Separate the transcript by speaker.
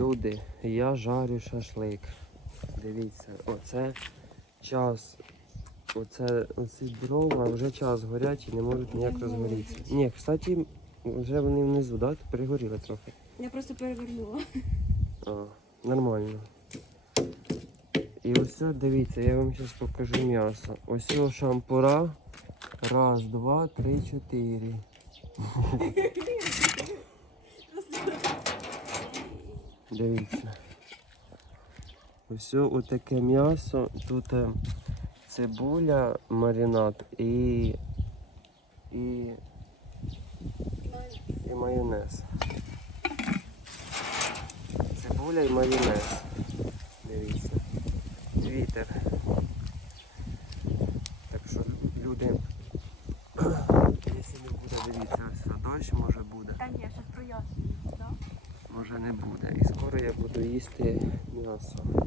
Speaker 1: Люди, я жарю шашлик. Дивіться, оце час. Оце оці дрова вже час горять і не можуть ніяк розгорітися. Ні, кстати, вже вони внизу, да? Пригоріли трохи.
Speaker 2: Я просто перевернула.
Speaker 1: А, нормально. І ось дивіться, я вам зараз покажу м'ясо. Ось о шампура. Раз, два, три, чотири. Дивіться. Ось отаке м'ясо. Тут е, цибуля, маринад і, і, і майонез. Цибуля і майонез. Дивіться. Вітер. Так що люди. Якщо не буде, дивіться, ось дощ може буде.
Speaker 2: Та ні, щось?
Speaker 1: Може не буде. І скоро я буду їсти м'ясо.